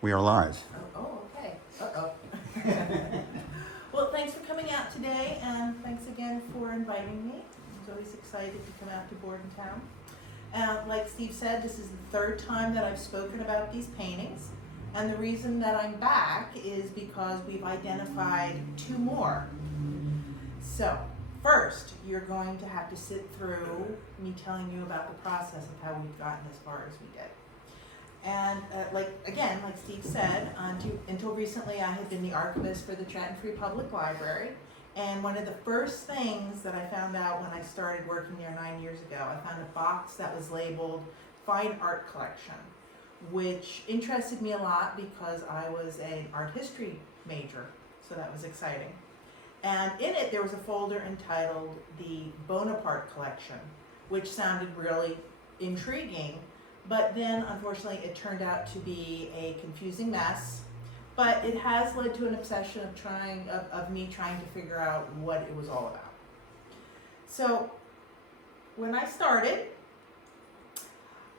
We are live. Oh, okay. Uh-oh. Well, thanks for coming out today, and thanks again for inviting me. I'm always excited to come out to Bordentown. Like Steve said, this is the third time that I've spoken about these paintings, and the reason that I'm back is because we've identified two more. So, first, you're going to have to sit through me telling you about the process of how we've gotten as far as we did. And like Steve said, until recently I had been the archivist for the Trenton Free Public Library. And one of the first things that I found out when I started working there 9 years ago, I found a box that was labeled Fine Art Collection, which interested me a lot because I was an art history major, so that was exciting. And in it there was a folder entitled the Bonaparte Collection, which sounded really intriguing. But then, unfortunately, it turned out to be a confusing mess. But it has led to an obsession of me trying to figure out what it was all about. So, when I started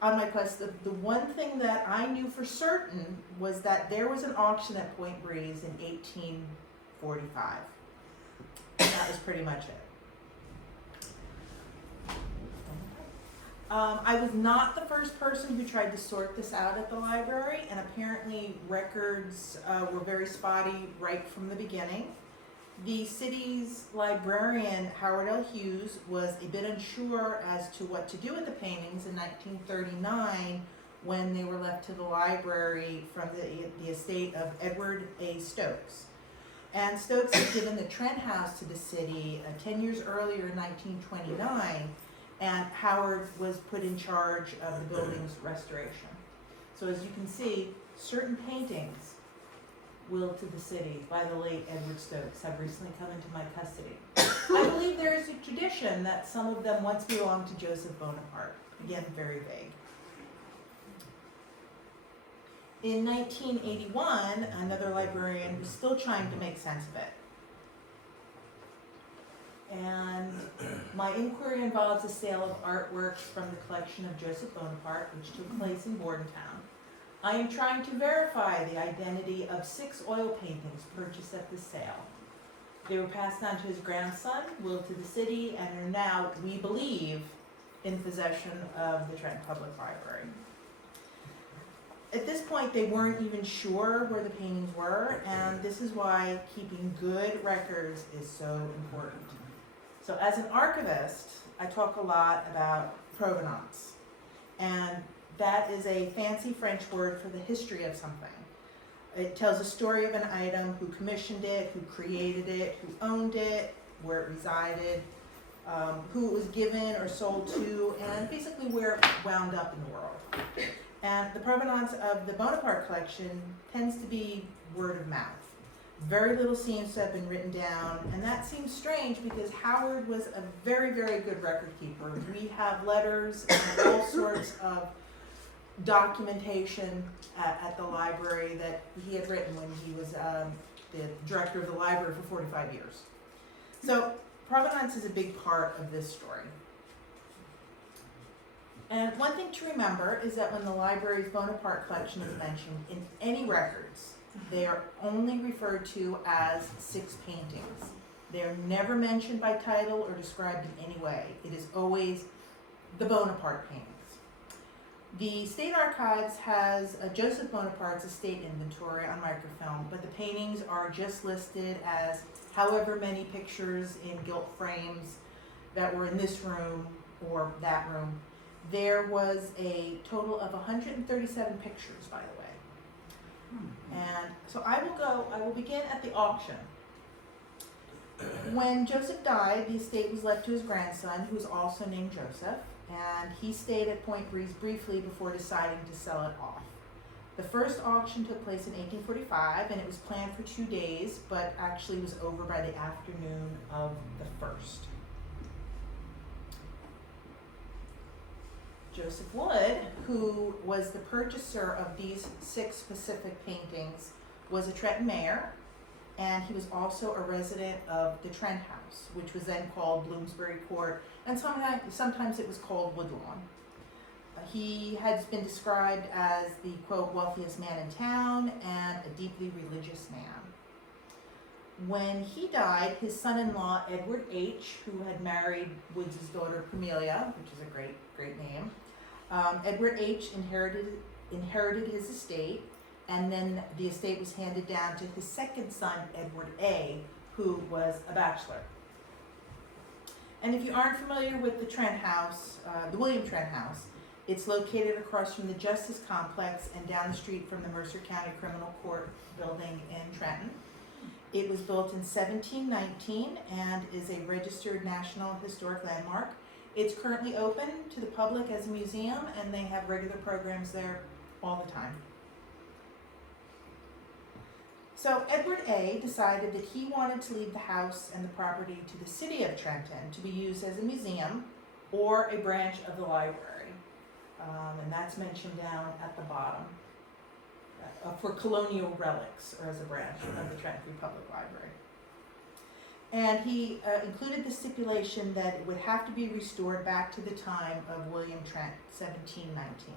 on my quest, the one thing that I knew for certain was that there was an auction at Point Breeze in 1845. And that was pretty much it. I was not the first person who tried to sort this out at the library, and apparently records were very spotty right from the beginning. The city's librarian, Howard L. Hughes, was a bit unsure as to what to do with the paintings in 1939 when they were left to the library from the estate of Edward Stokes. And Stokes had given the Trent House to the city 10 years earlier in 1929. And Howard was put in charge of the building's restoration. So as you can see, certain paintings willed to the city by the late Edward Stokes have recently come into my custody. I believe there is a tradition that some of them once belonged to Joseph Bonaparte. Again, very vague. In 1981, another librarian was still trying to make sense of it. And my inquiry involves the sale of artworks from the collection of Joseph Bonaparte, which took place in Bordentown. I am trying to verify the identity of 6 oil paintings purchased at the sale. They were passed on to his grandson, willed to the city, and are now, we believe, in possession of the Trenton Public Library. At this point, they weren't even sure where the paintings were, and this is why keeping good records is so important. So as an archivist, I talk a lot about provenance, and that is a fancy French word for the history of something. It tells the story of an item, who commissioned it, who created it, who owned it, where it resided, who it was given or sold to, and basically where it wound up in the world. And the provenance of the Bonaparte collection tends to be word of mouth. Very little seems to have been written down, and that seems strange because Howard was a very, very good record keeper. We have letters and all sorts of documentation at the library that he had written when he was the director of the library for 45 years. So provenance is a big part of this story. And one thing to remember is that when the library's Bonaparte collection is mentioned in any records, they are only referred to as 6 paintings. They are never mentioned by title or described in any way. It is always the Bonaparte paintings. The State Archives has a Joseph Bonaparte's estate inventory on microfilm, but the paintings are just listed as however many pictures in gilt frames that were in this room or that room. There was a total of 137 pictures, by the way. And so I will begin at the auction. When Joseph died, the estate was left to his grandson, who was also named Joseph, and he stayed at Point Breeze briefly before deciding to sell it off. The first auction took place in 1845, and it was planned for 2 days, but actually was over by the afternoon of the first. Joseph Wood, who was the purchaser of these 6 specific paintings, was a Trenton mayor, and he was also a resident of the Trent House, which was then called Bloomsbury Court, and sometimes it was called Woodlawn. He has been described as the, quote, wealthiest man in town and a deeply religious man. When he died, his son-in-law, Edward H., who had married Woods' daughter, Pamelia, which is a great name, Edward H. inherited his estate, and then the estate was handed down to his second son, Edward A., who was a bachelor. And if you aren't familiar with the Trent House, the William Trent House, it's located across from the Justice Complex and down the street from the Mercer County Criminal Court building in Trenton. It was built in 1719 and is a registered National Historic Landmark. It's currently open to the public as a museum, and they have regular programs there all the time. So Edward A. decided that he wanted to leave the house and the property to the city of Trenton to be used as a museum or a branch of the library. And that's mentioned down at the bottom for colonial relics, or as a branch of the Trenton Free Public Library. And he included the stipulation that it would have to be restored back to the time of William Trent, 1719.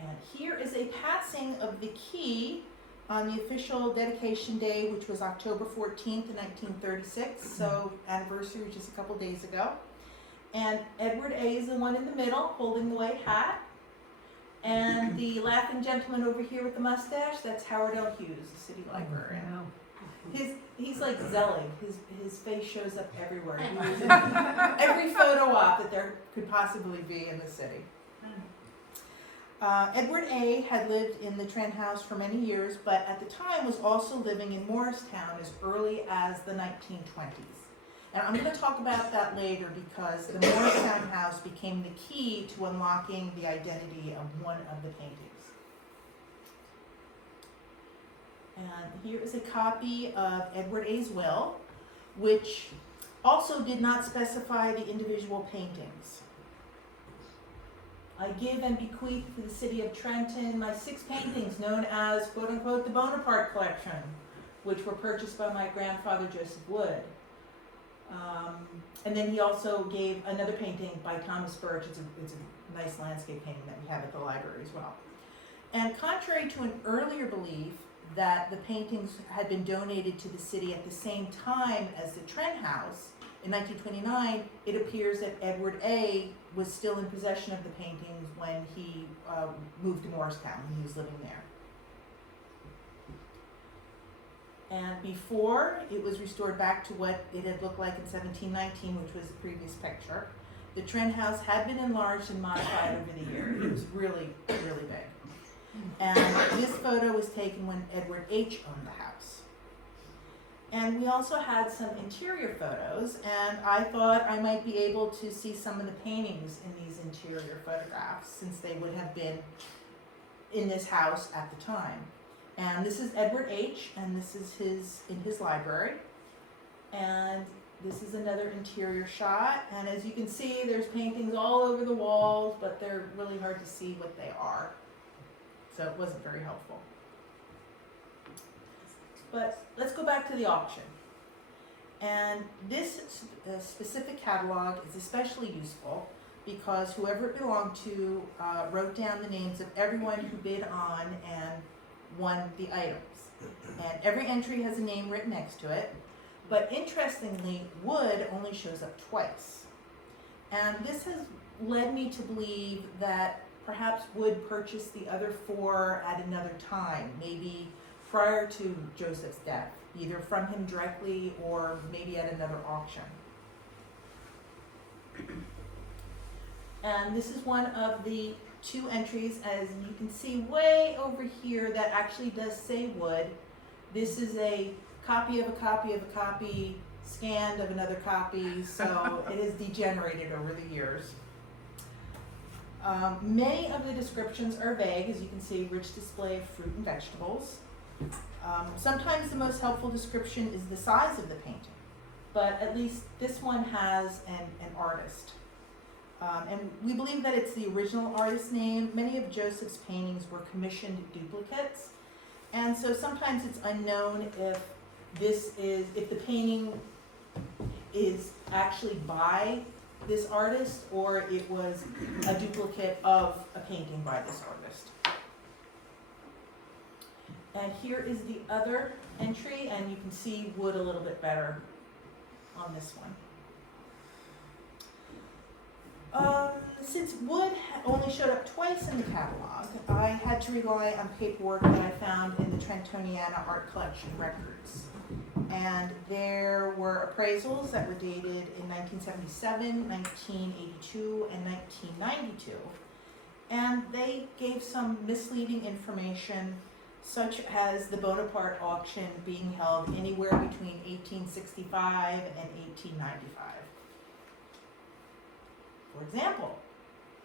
And here is a passing of the key on the official dedication day, which was October 14th, 1936, so anniversary just a couple days ago. And Edward A. is the one in the middle, holding the white hat. And the laughing gentleman over here with the mustache, that's Howard L. Hughes, the city librarian. He's like Zelig. His face shows up everywhere. He was in every photo op that there could possibly be in the city. Edward A. had lived in the Trent House for many years, but at the time was also living in Morristown as early as the 1920s. And I'm going to talk about that later because the Morristown house became the key to unlocking the identity of one of the paintings. And here is a copy of Edward A.'s will, which also did not specify the individual paintings. I give and bequeath to the city of Trenton my 6 paintings known as, quote unquote, the Bonaparte collection, which were purchased by my grandfather, Joseph Wood. And then he also gave another painting by Thomas Birch. It's a nice landscape painting that we have at the library as well. And contrary to an earlier belief that the paintings had been donated to the city at the same time as the Trent House, in 1929, it appears that Edward A. was still in possession of the paintings when he moved to Morristown, when he was living there. And before it was restored back to what it had looked like in 1719, which was the previous picture, the Trent House had been enlarged and modified over the years. It was really, really big. And this photo was taken when Edward H. owned the house. And we also had some interior photos, and I thought I might be able to see some of the paintings in these interior photographs, since they would have been in this house at the time. And this is Edward H., and this is in his library. And this is another interior shot, and as you can see, there's paintings all over the walls, but they're really hard to see what they are. So it wasn't very helpful. But let's go back to the auction. And this specific catalog is especially useful because whoever it belonged to wrote down the names of everyone who bid on and won the items. And every entry has a name written next to it. But interestingly, Wood only shows up twice. And this has led me to believe that perhaps Wood purchased the other 4 at another time, maybe prior to Joseph's death, either from him directly or maybe at another auction. And this is one of the 2 entries, as you can see way over here, that actually does say Wood. This is a copy of a copy of a copy, scanned of another copy, so it has degenerated over the years. Many of the descriptions are vague, as you can see, rich display of fruit and vegetables. Sometimes the most helpful description is the size of the painting, but at least this one has an artist. And we believe that it's the original artist's name. Many of Joseph's paintings were commissioned duplicates, and so sometimes it's unknown if the painting is actually by this artist or it was a duplicate of a painting by this artist. And here is the other entry, and you can see wood a little bit better on this one. Since wood only showed up twice in the catalog, I had to rely on paperwork that I found in the Trentoniana art collection records. And there were appraisals that were dated in 1977, 1982, and 1992. And they gave some misleading information, such as the Bonaparte auction being held anywhere between 1865 and 1895. For example,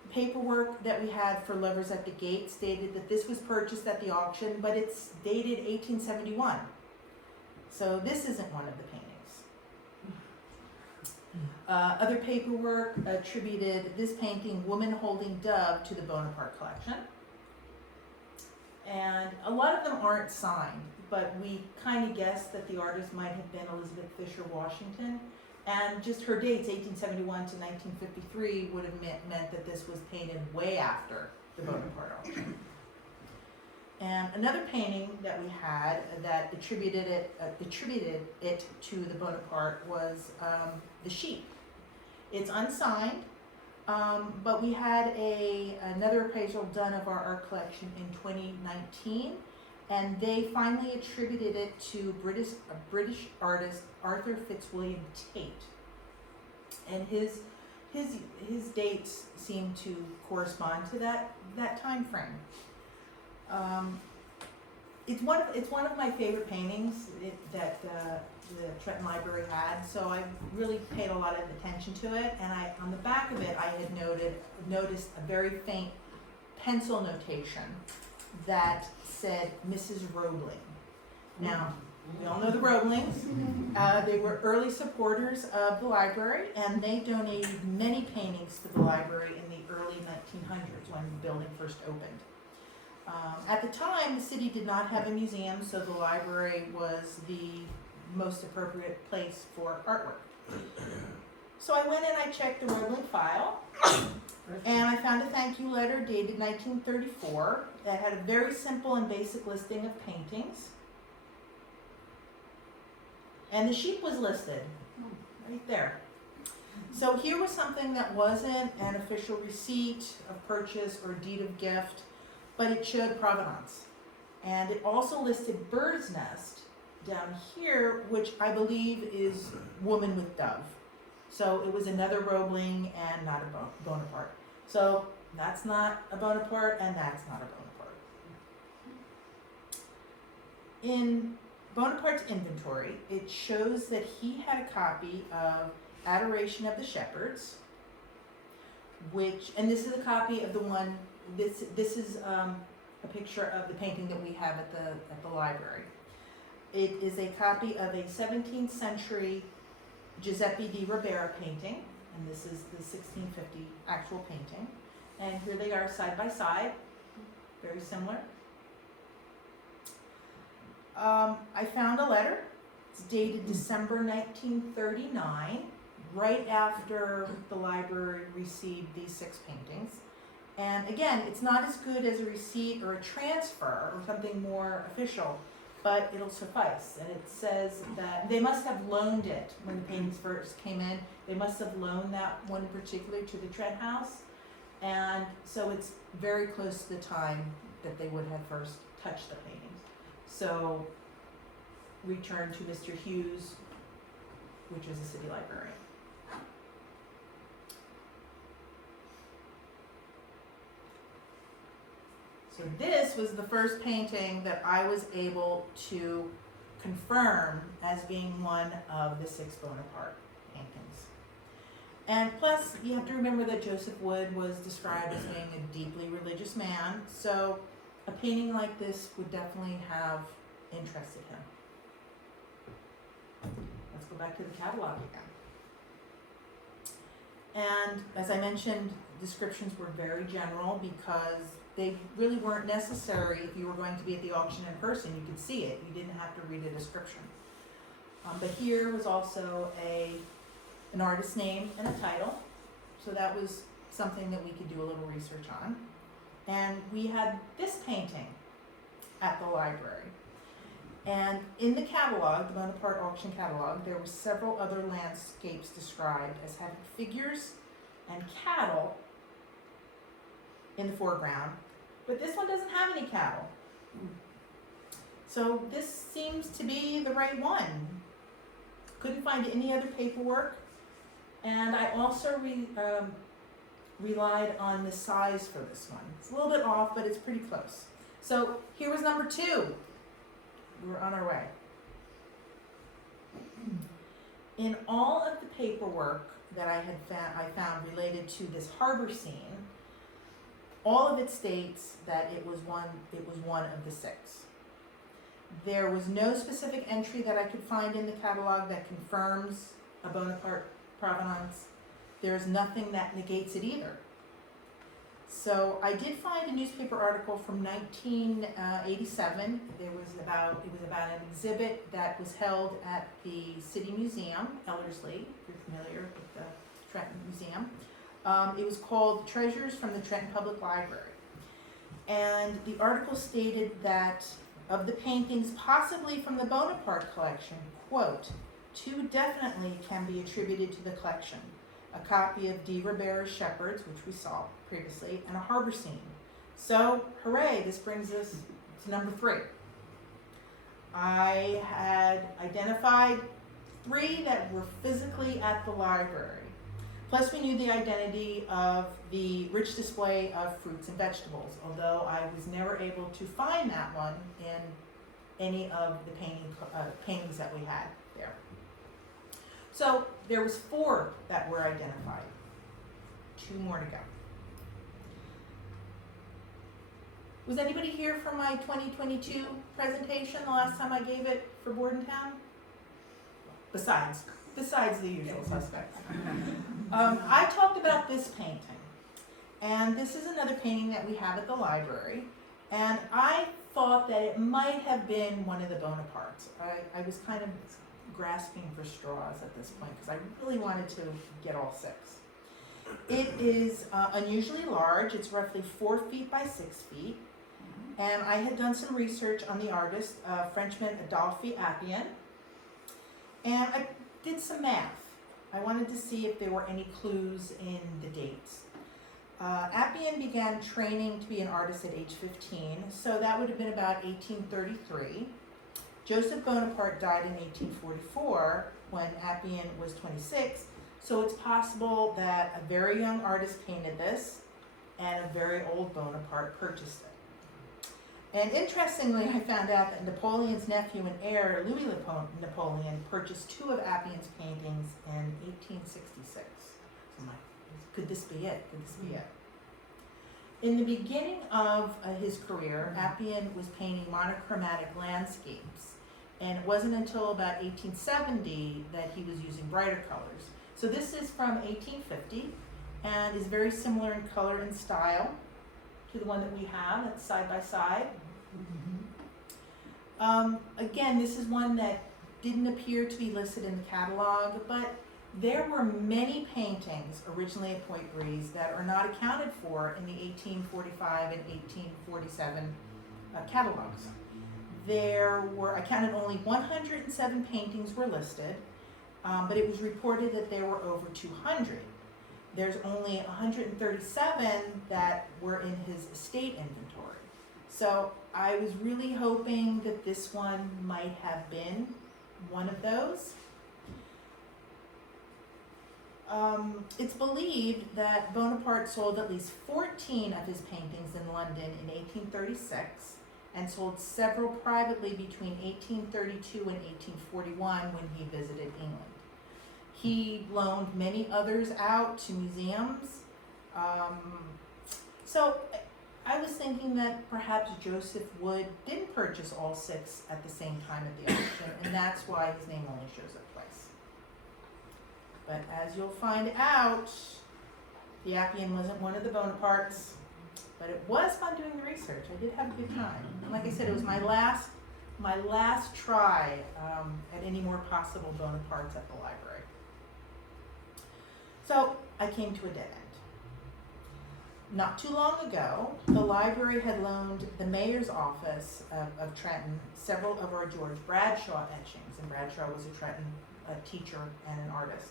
paperwork that we had for Lovers at the Gate stated that this was purchased at the auction, but it's dated 1871. So this isn't one of the paintings. Other paperwork attributed this painting, Woman Holding Dove, to the Bonaparte collection. And a lot of them aren't signed, but we kind of guessed that the artist might have been Elizabeth Fisher Washington. And just her dates, 1871 to 1953, would have meant that this was painted way after the Bonaparte auction. And another painting that we had that attributed it to the Bonaparte was The Sheep. It's unsigned, but we had another appraisal done of our art collection in 2019, and they finally attributed it to a British artist, Arthur Fitzwilliam Tate. And his dates seem to correspond to that time frame. It's one of my favorite paintings that the Trenton Library had, so I really paid a lot of attention to it. And on the back of it, I had noticed a very faint pencil notation that said Mrs. Roebling. Now, we all know the Roeblings. They were early supporters of the library, and they donated many paintings to the library in the early 1900s when the building first opened. At the time, the city did not have a museum, so the library was the most appropriate place for artwork. So I went and I checked the Roebling file, and I found a thank you letter dated 1934 that had a very simple and basic listing of paintings. And the sheep was listed right there. So here was something that wasn't an official receipt of purchase or deed of gift, but it showed provenance. And it also listed bird's nest down here, which I believe is Woman with Dove. So it was another Roebling and not a Bonaparte. So that's not a Bonaparte and that's not a Bonaparte. In Bonaparte's inventory, it shows that he had a copy of Adoration of the Shepherds, and this is a copy of the one. This is a picture of the painting that we have at the library. It is a copy of a 17th century Giuseppe di Ribera painting, and this is the 1650 actual painting. And here they are side by side, very similar. I found a letter. It's dated December 1939, right after the library received these 6 paintings. And again, it's not as good as a receipt or a transfer or something more official, but it'll suffice. And it says that they must have loaned it when the paintings first came in. They must have loaned that one particularly to the Trent House. And so it's very close to the time that they would have first touched the paintings. So returned to Mr. Hughes, which was a city librarian. So this was the first painting that I was able to confirm as being one of the 6 Bonaparte paintings. And plus, you have to remember that Joseph Wood was described as being a deeply religious man, so a painting like this would definitely have interested him. Let's go back to the catalog again. And as I mentioned, descriptions were very general because they really weren't necessary. If you were going to be at the auction in person, you could see it. You didn't have to read a description. But here was also an artist's name and a title. so that was something that we could do a little research on. And we had this painting at the library. And in the catalog, the Bonaparte auction catalog, there were several other landscapes described as having figures and cattle in the foreground, but this one doesn't have any cattle. So this seems to be the right one. Couldn't find any other paperwork, and I also relied on the size for this one. It's a little bit off, but it's pretty close. So here was number 2. We were on our way. In all of the paperwork that I found related to this harbor scene, all of it states that it was one of the 6. There was no specific entry that I could find in the catalog that confirms a Bonaparte provenance. There's nothing that negates it either. So I did find a newspaper article from 1987. It was about an exhibit that was held at the City Museum, Ellerslie, if you're familiar with the Trenton Museum. It was called Treasures from the Trenton Public Library. And the article stated that of the paintings possibly from the Bonaparte collection, quote, 2 definitely can be attributed to the collection. A copy of D. Ribera's Shepherds, which we saw previously, and a harbor scene. So, hooray, this brings us to number 3. I had identified 3 that were physically at the library. Plus, we knew the identity of the rich display of fruits and vegetables, although I was never able to find that one in any of the paintings that we had there. So there was 4 that were identified. 2 more to go. Was anybody here for my 2022 presentation the last time I gave it for Bordentown? Besides the usual suspects. I talked about this painting, and this is another painting that we have at the library, and I thought that it might have been one of the Bonapartes. I was kind of grasping for straws at this point because I really wanted to get all 6. It is unusually large. It's roughly 4 feet by 6 feet, and I had done some research on the artist, Frenchman Adolphe Appien, and I did some math. I wanted to see if there were any clues in the dates. Appien began training to be an artist at age 15, so that would have been about 1833. Joseph Bonaparte died in 1844 when Appien was 26, so it's possible that a very young artist painted this and a very old Bonaparte purchased it. And interestingly, I found out that Napoleon's nephew and heir, Louis Napoleon, purchased 2 of Appien's paintings in 1866. So I'm like, could this be it? Could this be it? In the beginning of his career, Appien was painting monochromatic landscapes. And it wasn't until about 1870 that he was using brighter colors. So this is from 1850 and is very similar in color and style to the one that we have. That's side by side. Again, this is one that didn't appear to be listed in the catalog, but there were many paintings originally at Point Breeze that are not accounted for in the 1845 and 1847 catalogs. I counted only 107 paintings were listed, but it was reported that there were over 200. There's only 137 that were in his estate inventory. So I was really hoping that this one might have been one of those. It's believed that Bonaparte sold at least 14 of his paintings in London in 1836 and sold several privately between 1832 and 1841 when he visited England. He loaned many others out to museums. So I was thinking that perhaps Joseph Wood didn't purchase all 6 at the same time at the auction, and that's why his name only shows up twice. But as you'll find out, the Appien wasn't one of the Bonapartes, but it was fun doing the research. I did have a good time. And like I said, it was my last try at any more possible Bonapartes at the library. So I came to a dead end. Not too long ago, the library had loaned the mayor's office of Trenton several of our George Bradshaw etchings, and Bradshaw was a Trenton teacher and an artist.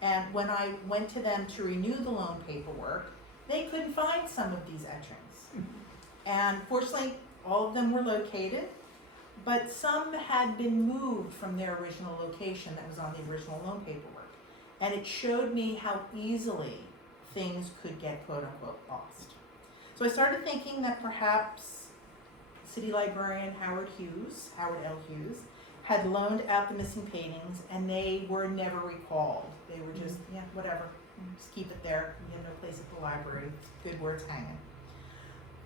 And when I went to them to renew the loan paperwork, they couldn't find some of these etchings. And fortunately, all of them were located, but some had been moved from their original location that was on the original loan paperwork. And it showed me how easily things could get quote unquote lost. So I started thinking that perhaps city librarian Howard L. Hughes, had loaned out the missing paintings and they were never recalled. They were just, yeah, whatever, just keep it there. We have no place at the library, good words hanging.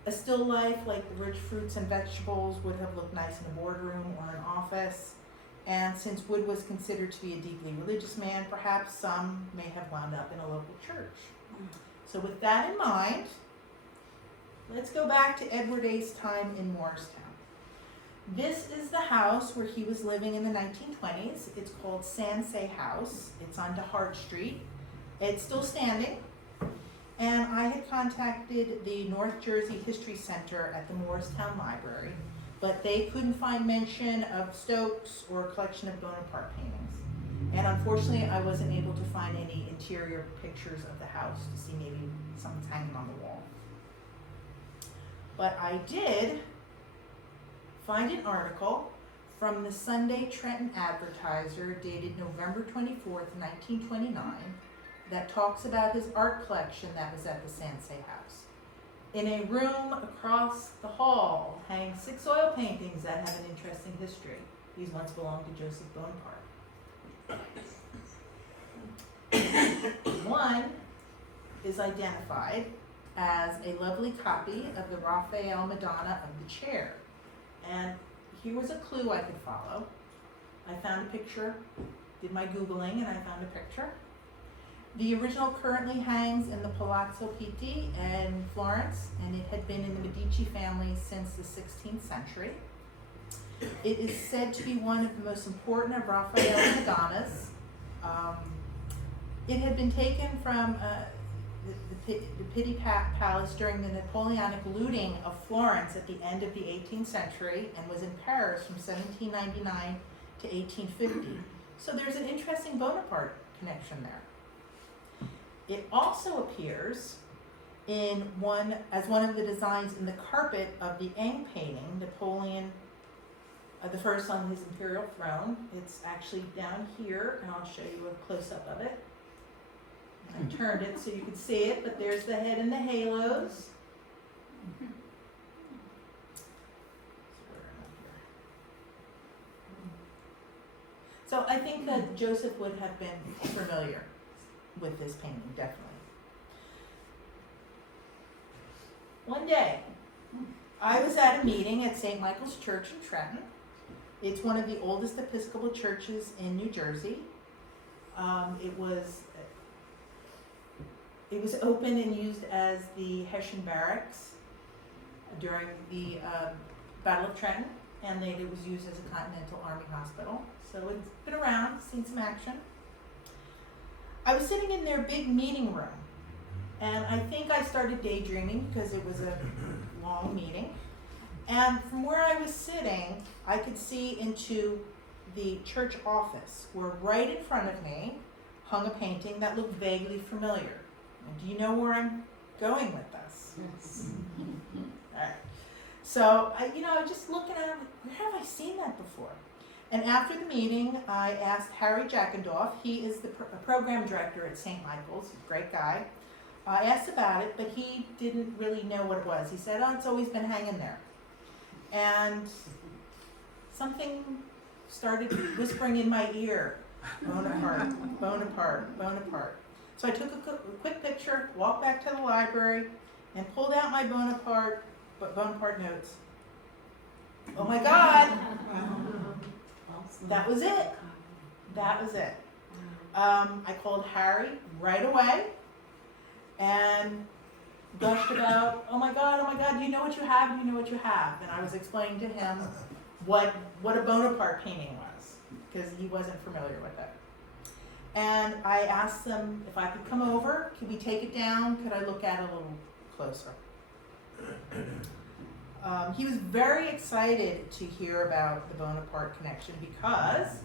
A still life like the rich fruits and vegetables would have looked nice in a boardroom or an office. And since Wood was considered to be a deeply religious man, perhaps some may have wound up in a local church. So with that in mind, let's go back to Edward A.'s time in Morristown. This is the house where he was living in the 1920s. It's called Sansay House. It's on DeHart Street. It's still standing. And I had contacted the North Jersey History Center at the Morristown Library, but they couldn't find mention of Stokes or a collection of Bonaparte paintings. And unfortunately, I wasn't able to find any interior pictures of the house to see maybe something's hanging on the wall. But I did find an article from the Sunday Trenton Advertiser dated November 24th, 1929, that talks about his art collection that was at the Sansay House. In a room across the hall hang 6 oil paintings that have an interesting history. These once belonged to Joseph Bonaparte. One is identified as a lovely copy of the Raphael Madonna of the Chair. And here was a clue I could follow. I found a picture, did my Googling, and I found a picture. The original currently hangs in the Palazzo Pitti in Florence, and it had been in the Medici family since the 16th century. It is said to be one of the most important of Raphael's Madonnas. It had been taken from the Pitti Palace during the Napoleonic looting of Florence at the end of the 18th century and was in Paris from 1799 to 1850. So there's an interesting Bonaparte connection there. It also appears as one of the designs in the carpet of the Eng painting, Napoleon the First on his imperial throne. It's actually down here, and I'll show you a close-up of it. I turned it so you could see it, but there's the head and the halos. So I think that Joseph would have been familiar with this painting, definitely. One day, I was at a meeting at St. Michael's Church in Trenton. It's one of the oldest Episcopal churches in New Jersey. It was open and used as the Hessian barracks during the Battle of Trenton, and later it was used as a Continental Army hospital. So it's been around, seen some action. I was sitting in their big meeting room, and I think I started daydreaming because it was a long meeting. And from where I was sitting, I could see into the church office, where right in front of me hung a painting that looked vaguely familiar. And do you know where I'm going with this? Yes. All right. So, I was just looking at it, where have I seen that before? And after the meeting, I asked Harry Jackendorf. He is the program director at St. Michael's, a great guy. I asked about it, but he didn't really know what it was. He said, it's always been hanging there. And something started whispering in my ear, Bonaparte, Bonaparte, Bonaparte. So I took a quick picture, walked back to the library, and pulled out my Bonaparte notes. Oh my God! That was it. That was it. I called Harry right away and gushed about, oh my God, do you know what you have? Do you know what you have? And I was explaining to him what a Bonaparte painting was, because he wasn't familiar with it. And I asked them if I could come over, could we take it down, could I look at it a little closer? He was very excited to hear about the Bonaparte connection because,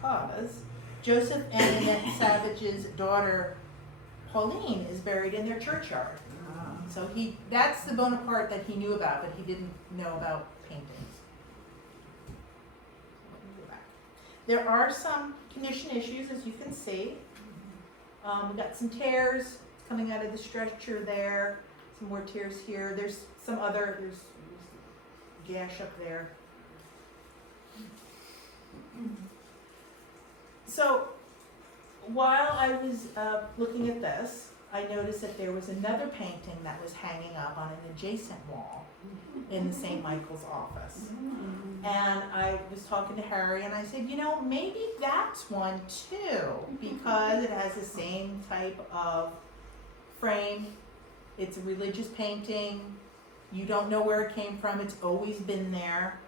because Joseph and Annette Savage's daughter Pauline is buried in their churchyard. So that's the Bonaparte that he knew about, but he didn't know about paintings. There are some condition issues, as you can see. We got some tears coming out of the stretcher there, some more tears here. There's there's gash up there. So while I was looking at this, I noticed that there was another painting that was hanging up on an adjacent wall in the St. Michael's office. And I was talking to Harry and I said, you know, maybe that's one too, because it has the same type of frame. It's a religious painting. You don't know where it came from. It's always been there.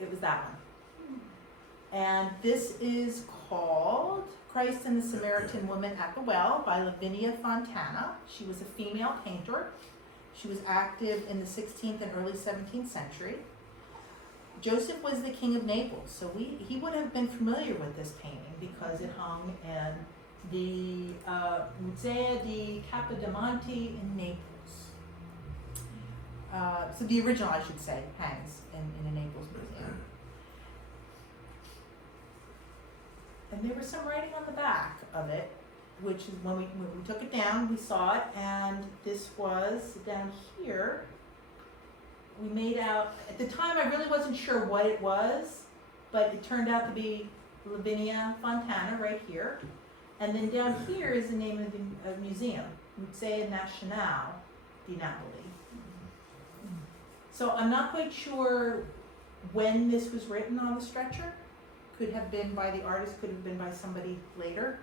It was that one. And this is called Christ and the Samaritan Woman at the Well by Lavinia Fontana. She was a female painter. She was active in the 16th and early 17th century. Joseph was the king of Naples, so he would have been familiar with this painting because it hung in the Museo di Capodimonte in Naples. So the original, I should say, hangs in a Naples museum. And there was some writing on the back of it, which is when we took it down, we saw it, and this was down here. We made out, at the time I really wasn't sure what it was, but it turned out to be Lavinia Fontana right here. And then down here is the name of the museum, Museo Nazionale di Napoli. So I'm not quite sure when this was written on the stretcher. Could have been by the artist, could have been by somebody later.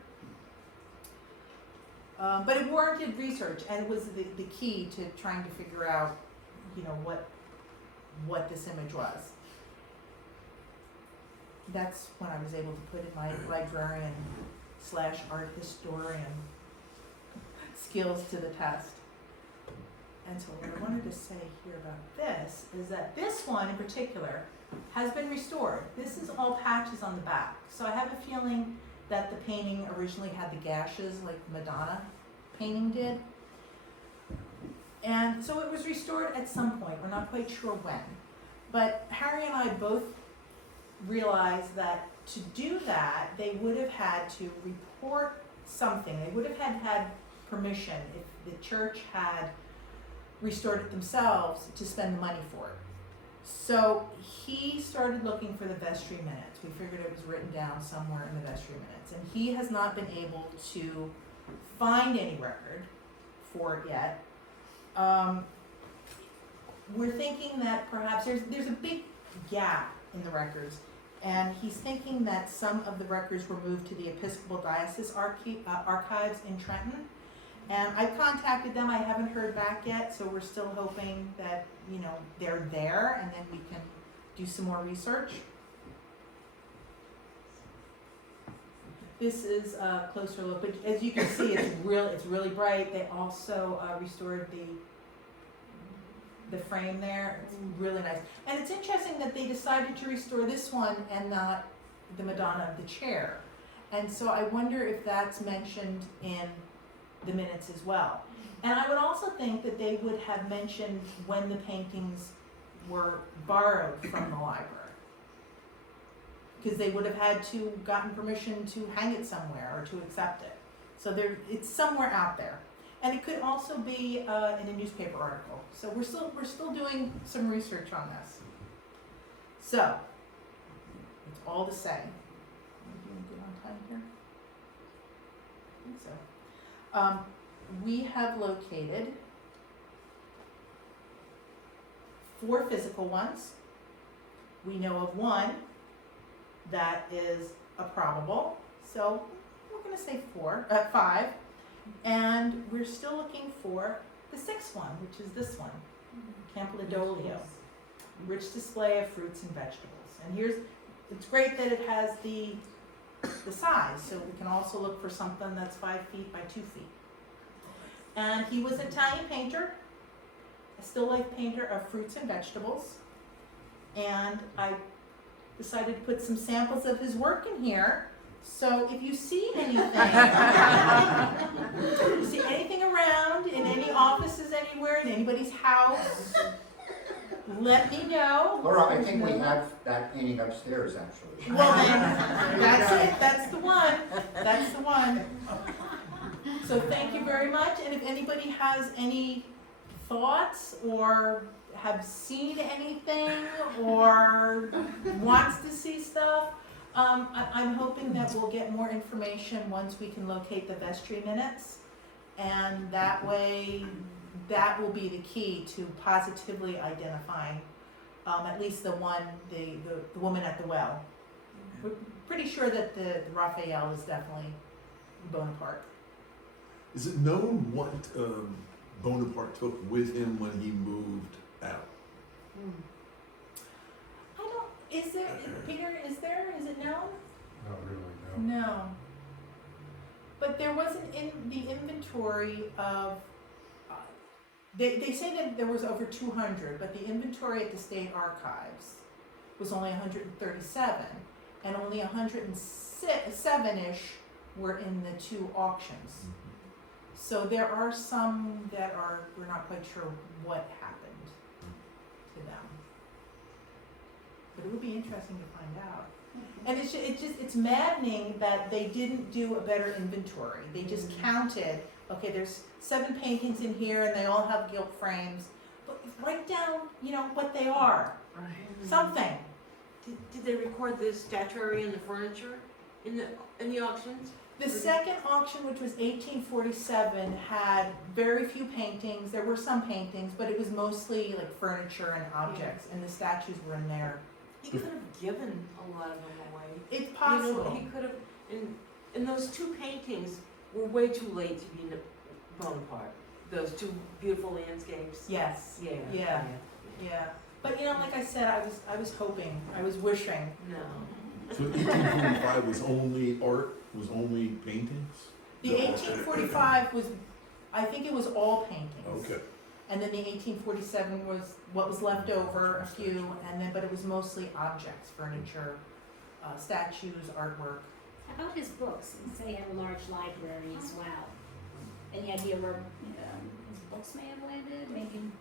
But it warranted research, and it was the key to trying to figure out, you know, what this image was. That's when I was able to put in my librarian / art historian skills to the test. And so what I wanted to say here about this is that this one in particular has been restored. This is all patches on the back. So I have a feeling that the painting originally had the gashes like the Madonna painting did. And so it was restored at some point. We're not quite sure when. But Harry and I both realized that to do that, they would have had to report something. They would have had permission if the church had restored it themselves to spend the money for it. So he started looking for the vestry minutes. We figured it was written down somewhere in the vestry minutes. And he has not been able to find any record for it yet. We're thinking that perhaps there's a big gap in the records, and he's thinking that some of the records were moved to the Episcopal Diocese archives in Trenton. And I contacted them. I haven't heard back yet, so we're still hoping that, you know, they're there, and then we can do some more research. This is a closer look, but as you can see, it's really bright. They also restored the frame there. It's really nice, and it's interesting that they decided to restore this one and not the Madonna of the Chair. And so I wonder if that's mentioned in the minutes as well. And I would also think that they would have mentioned when the paintings were borrowed from the library, because they would have had to gotten permission to hang it somewhere or to accept it. So it's somewhere out there, and it could also be in a newspaper article. So we're still doing some research on this. So it's all to say. Am I doing good on time here? I think so. We have located 4 physical ones. We know of one that is a probable, so we're going to say 5. And we're still looking for the sixth one, which is this one, Campidoglio. Rich display of fruits and vegetables. And it's great that it has the size, so we can also look for something that's 5 feet by 2 feet. And he was an Italian painter, a still life painter of fruits and vegetables. And I decided to put some samples of his work in here. So if you see anything, around in any offices anywhere, in anybody's house, let me know. Laura, I think we have that painting upstairs, actually. Well then, that's it, that's the one. So thank you very much, and if anybody has any thoughts or have seen anything or wants to see stuff, I'm hoping that we'll get more information once we can locate the vestry minutes, and that way, that will be the key to positively identifying at least the woman at the well. We're pretty sure that the Raphael is definitely Bonaparte. Is it known what Bonaparte took with him when he moved out? Is there, Peter, is it known? Not really, no. No. But there wasn't in the inventory of, they say that there was over 200, but the inventory at the state archives was only 137, and only 107-ish were in the 2 auctions. So there are some that we're not quite sure what happened to them. But it would be interesting to find out. And it's maddening that they didn't do a better inventory. They just counted, okay, there's 7 paintings in here and they all have gilt frames. But write down, what they are. Right. Something. Did they record the statuary and the furniture in the auctions? The second auction, which was 1847, had very few paintings. There were some paintings, but it was mostly like furniture and objects, and the statues were in there. He could have given a lot of them away. It's possible. He could have, and those 2 paintings were way too late to be Bonaparte. Those 2 beautiful landscapes. Yes. Yeah. But like I said, I was hoping, I was wishing. No. So 1845 was only art, was only paintings? The 1845 was, I think it was all paintings. Okay. And then the 1847 was what was left over, a few, but it was mostly objects, furniture, statues, artwork. How about his books? He said he had a large library as well. Any idea where his books may have landed? Maybe.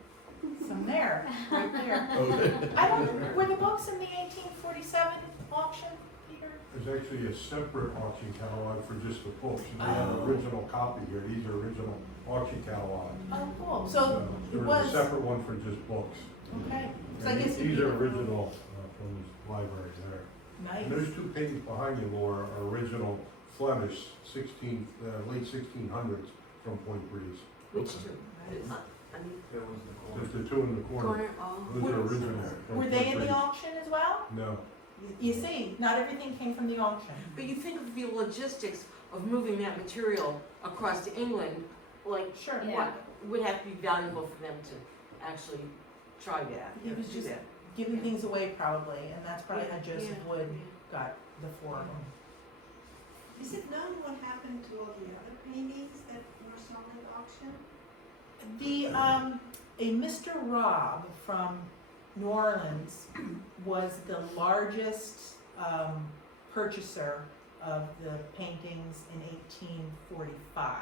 Some there, right there. Okay. I don't, were the books in the 1847 auction, Peter? There's actually a separate auction catalog for just the books. We have an original copy here. These are original auction catalogs. Oh, cool. So it There's was, a separate one for just books. okay. So I And guess these are original from his library there. And Nice. those 2 paintings behind you, Laura, are original Flemish late 1600s from Point Breeze. Which 2? There's the 2 in the corner. Oh. Those are original. from Were Point they in Breeze. the auction as well? No. You see, not everything came from the auction. But you think of the logistics of moving that material across to England, like Sure. what would have to be valuable for them to actually try that? He was do just that. giving things away probably, and that's probably how Joseph Yeah. Wood got the 4 of them. Is it known what happened to all the other paintings that were sold at auction? A Mr. Robb from New Orleans was the largest purchaser of the paintings in 1845.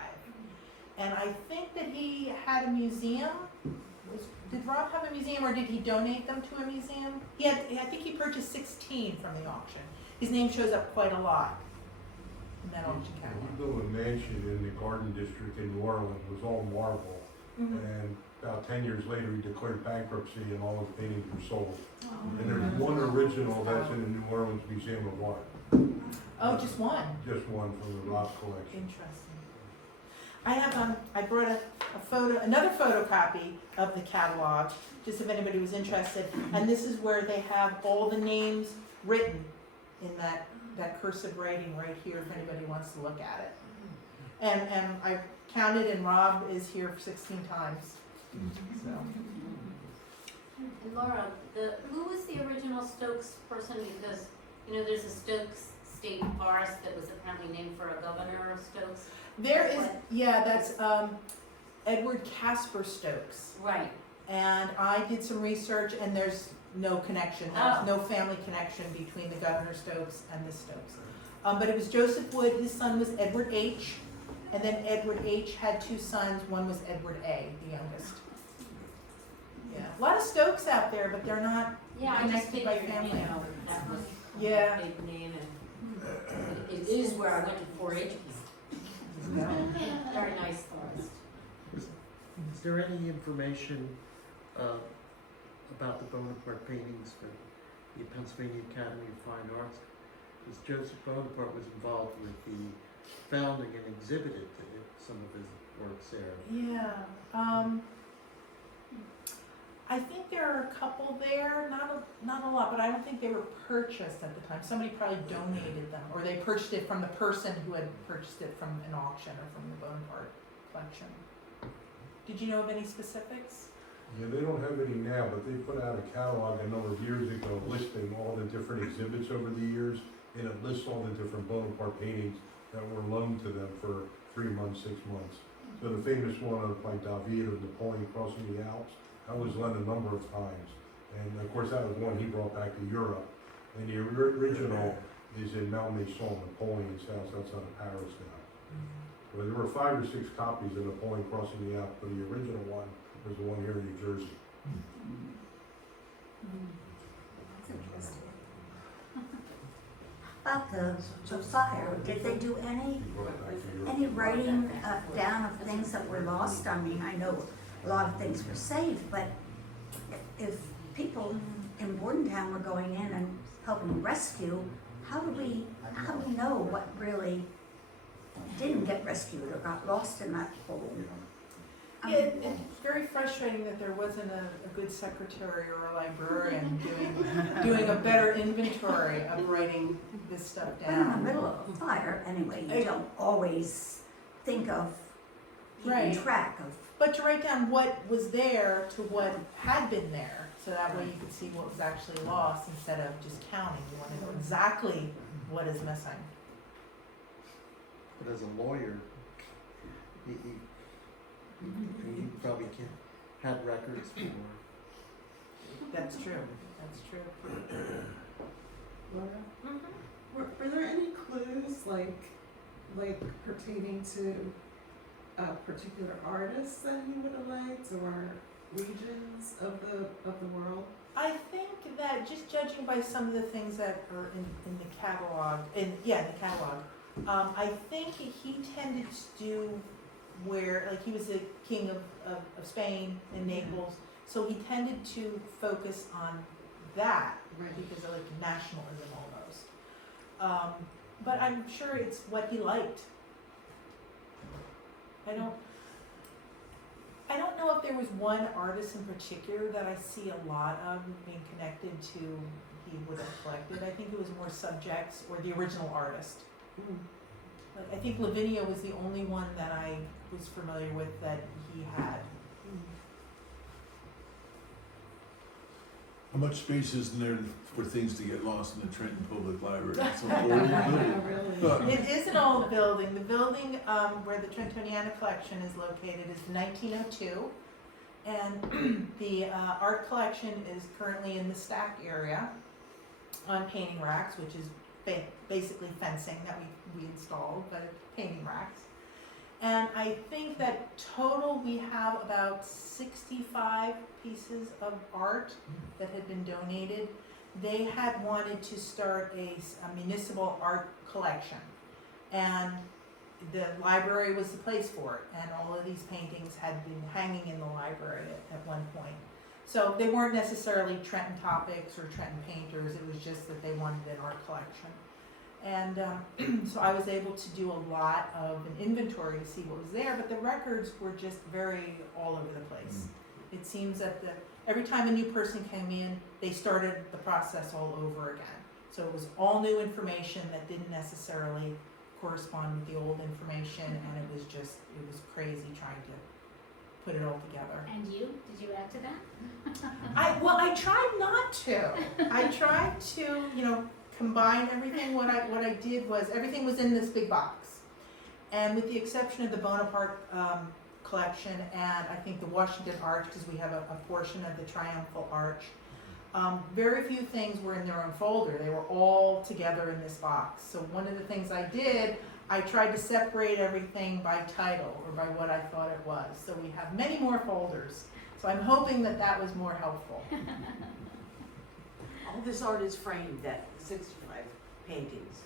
And I think that he had a museum. Did Robb have a museum, or did he donate them to a museum? I think he purchased 16 from the auction. His name shows up quite a lot in that auction He catalog. built a mansion in the Garden District in New Orleans. It was all marble. And about 10 years later, he declared bankruptcy and all his paintings were sold. And there's one original that's in the New Orleans Museum of Art. Oh, just one. Just one from the Robb collection. Interesting. I have I brought another photocopy of the catalog, just if anybody was interested. And this is where they have all the names written in that cursive writing right here, if anybody wants to look at it. And I counted, and Rob is here 16 times, so. And Laura, who was the original Stokes person? Because, you know, there's a Stokes State Forest that was apparently named for a governor of Stokes. There is, What? yeah, that's Edward Casper Stokes. Right. And I did some research, and there's no connection, there's no family connection between the Governor Stokes and the Stokes. But it was Joseph Wood, his son was Edward H., and then Edward H. had 2 sons, one was Edward A., the youngest. Yeah, a lot of Stokes out there, but they're not, Yeah, I just Connected by figured, family. you know, that was yeah. a big name, and it is where I went to 4-H camp. Very nice forest. Is there any information about the Bonaparte paintings for the Pennsylvania Academy of Fine Arts? Because Joseph Bonaparte was involved with the founding and exhibited some of his works there. Yeah, I think there are a couple there, not a lot, but I don't think they were purchased at the time. Somebody probably donated them, or they purchased it from the person who had purchased it from an auction or from the Bonaparte collection. Did you know of any specifics? Yeah, they don't have any now, but they put out a catalog a number of years ago listing all the different exhibits over the years, and it lists all the different Bonaparte paintings that were loaned to them for 3 months, 6 months. So the famous one of like David of Napoleon crossing the Alps, that was lent a number of times. And of course, that was one he brought back to Europe. And the original is in Malmaison, Napoleon's house outside of Paris now. But there were 5 or 6 copies of Napoleon crossing the Alps, but the original one was the one here in New Jersey. That's interesting. About the fire, did they do He brought it back to Europe. any writing down of things that were lost? I mean, I know a lot of things were saved, but if people in Bordentown were going in and helping rescue, how do we know what really didn't get rescued or got lost in that hole? Yeah, it's very frustrating that there wasn't a good secretary or a librarian doing a better inventory of writing this stuff But in the down. middle of a fire, anyway, you don't always think of keeping Right. track of. But to write down what was there to what had been there, so that way you could see what was actually lost instead of just counting. You want to know exactly what is missing. But as a lawyer, he probably can't have records for. That's true, that's true. Laura? Were there any clues like pertaining to particular artists that he would have liked or regions of the world? I think that just judging by some of the things that are in the catalog, in the catalog, I think he tended to do where, like, he was the king of Spain and Naples, so he tended to focus on that because of like nationalism almost. But I'm sure it's what he liked. I don't know if there was one artist in particular that I see a lot of being connected to he would have collected. I think it was more subjects or the original artist. Like, I think Lavinia was the only one that I was familiar with that he had. How much space is there for things to get lost in the Trenton Public Library? It's an old building. It is an old building. The building where the Trentoniana collection is located is 1902. And the art collection is currently in the stack area on painting racks, which is basically fencing that we installed, but painting racks. And I think that total we have about 65 pieces of art that had been donated. They had wanted to start a municipal art collection, and the library was the place for it, and all of these paintings had been hanging in the library at one point. So they weren't necessarily Trenton topics or Trenton painters, it was just that they wanted an art collection. And so I was able to do a lot of an inventory to see what was there, but the records were just very all over the place. It seems that every time a new person came in, they started the process all over again. So it was all new information that didn't necessarily correspond with the old information, and it was crazy trying to put it all together. And you, did you add to that? I tried not to. I tried to, combine everything. What I did was, everything was in this big box. And with the exception of the Bonaparte collection, and I think the Washington Arch, because we have a portion of the Triumphal Arch, very few things were in their own folder. They were all together in this box. So one of the things I did, I tried to separate everything by title or by what I thought it was. So we have many more folders. So I'm hoping that was more helpful. All this art is framed, that 65 paintings.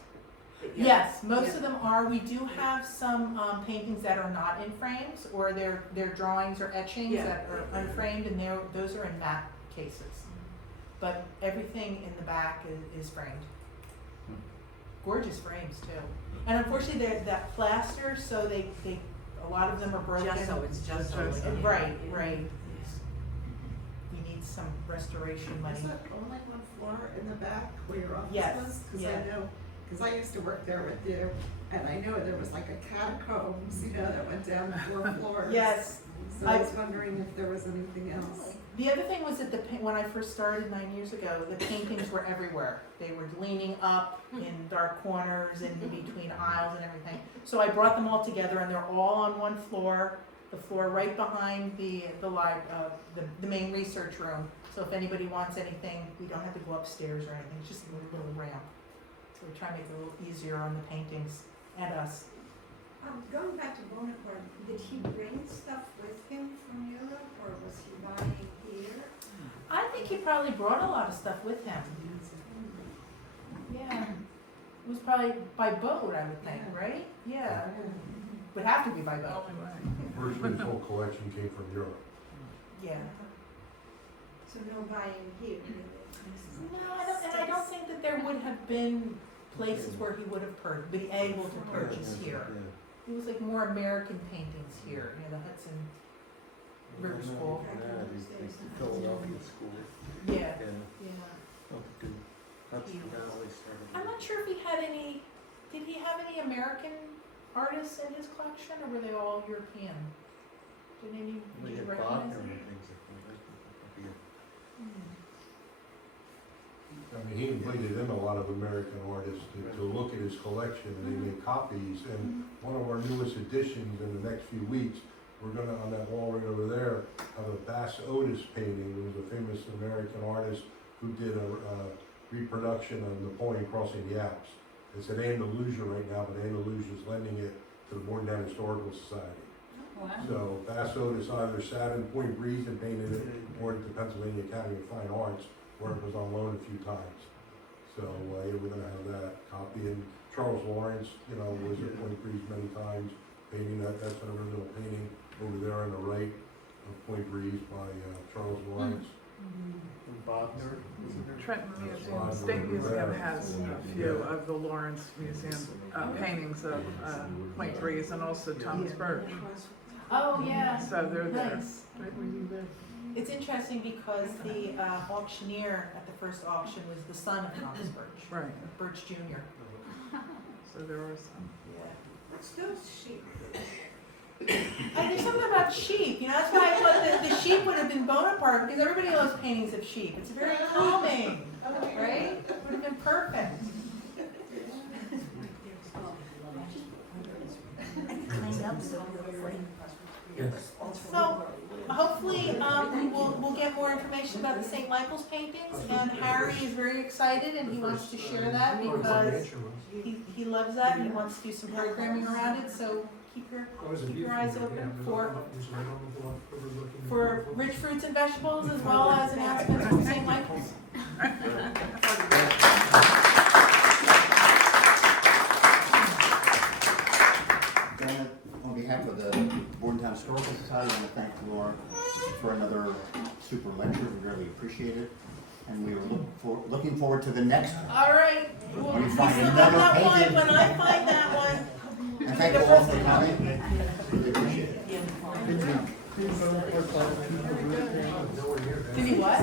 that you- Yes, most Yeah. of them are. We do have some paintings that are not in frames, or they're drawings or etchings Yeah. that are unframed, and those are in matte cases. But everything in the back is framed. Gorgeous frames too. And unfortunately, they're that plaster, so they a lot of them are broken. It's just so. Right. We need some restoration money. Is that only one floor in the back where your office Yes, was? Cause yeah. I know, cause I used to work there with you, and I know there was like a catacombs, that went down 4 floors. Yes. So I was wondering if there was anything else. The other thing was that when I first started 9 years ago, the paintings were everywhere. They were leaning up in dark corners and in between aisles and everything. So I brought them all together, and they're all on one floor, the floor right behind the main research room. So if anybody wants anything, we don't have to go upstairs or anything. It's just a little ramp. So we try to make it a little easier on the paintings and us. Going back to Bonaparte, did he bring stuff with him from Europe, or was he buying here? I think he probably brought a lot of stuff with him. Yeah. It was probably by boat, I would think, right? Yeah. Would have to be by boat. Virtually the whole collection came from Europe. Yeah. So no buying here, really? No, I don't think that there would have been places where he would have been able to purchase here. It was like more American paintings here, the Hudson River School. Philadelphia School. Yeah, Yeah. yeah. Oh, good. Hudson Valley started. I'm not sure if he had any, did he have any American artists in his collection, or were they all European? Did any, We did you had recognize Wagner them? and things like that. I mean, he invited in a lot of American artists to look at his collection, and they made copies. And one of our newest additions in the next few weeks, we're gonna, on that wall right over there, have a Bass Otis painting, who was a famous American artist who did a reproduction of Napoleon crossing the Alps. It's at Andalusia right now, but Andalusia is lending it to the Bordentown Historical Society. So Bass Otis either sat in Point Breeze and painted it, or at the Pennsylvania Academy of Fine Arts, where it was on loan a few times. So, yeah, we're gonna have that copy. And Charles Lawrence, was at Point Breeze many times, painting that's an original painting over there on the right of Point Breeze by Charles Lawrence. And Wagner, wasn't there? Trenton Museum, State Museum has a few of the Lawrence Museum paintings of Point Breeze and also Thomas Birch. Oh, yeah. So they're there. Nice. It's interesting because the auctioneer at the first auction was the son of Thomas Birch. Right. Birch Jr. So there are some. Yeah. What's those sheep? There's something about sheep, that's why I thought that the sheep would have been Bonaparte, because everybody loves paintings of sheep. It's very calming, right? It would have been perfect. Cleaned up so beautifully. So hopefully we'll get more information about the St. Michael's paintings, and Harry is very excited and he wants to share that because he loves that and he wants to do some programming around it. So keep your eyes open for rich fruits and vegetables, as well as announcements from St. Michael's. On behalf of the Bordentown Historical Society, I want to thank Laura for another super lecture. We really appreciate it. And we are looking forward to the next one. All right. Well, When we you still find have another that one. painting. When I find that one. And thank you all for coming. Really appreciate it. Did he what?